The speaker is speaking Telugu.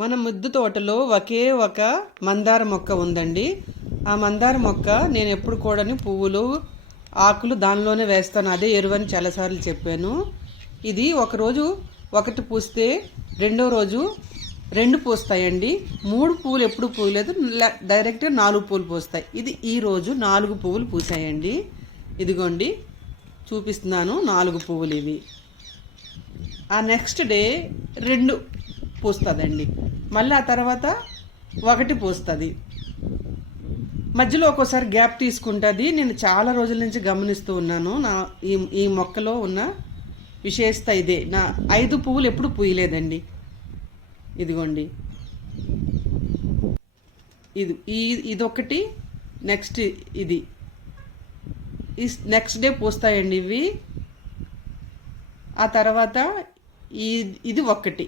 మన మిద్దె తోటలో ఒకే ఒక మందార మొక్క ఉందండి. ఆ మందార మొక్క నేను ఎప్పుడు కూడాని పువ్వులు ఆకులు దానిలోనే వేస్తాను. అదే ఎరువని చాలాసార్లు చెప్పాను. ఇది ఒకరోజు ఒకటి పూస్తే రెండో రోజు రెండు పూస్తాయండి. మూడు పువ్వులు ఎప్పుడు పూయలేదు, డైరెక్ట్గా 4 పువ్వులు పూస్తాయి. ఇది ఈరోజు 4 పువ్వులు పూసాయండి. ఇదిగోండి చూపిస్తున్నాను, 4 పువ్వులు ఇవి. ఆ నెక్స్ట్ డే 2 పూస్తుందండి. మళ్ళీ ఆ తర్వాత 1 పూస్తుంది. మధ్యలో ఒక్కోసారి గ్యాప్ తీసుకుంటుంది. నేను చాలా రోజుల నుంచి గమనిస్తూ ఉన్నాను. నా ఈ మొక్కలో ఉన్న విశేషత ఇదే. నా 5 పువ్వులు ఎప్పుడు పూయలేదండి. ఇదిగోండి, ఇదొకటి, నెక్స్ట్ ఇది నెక్స్ట్ డే పూస్తాయండి ఇవి. ఆ తర్వాత ఇది ఒకటి.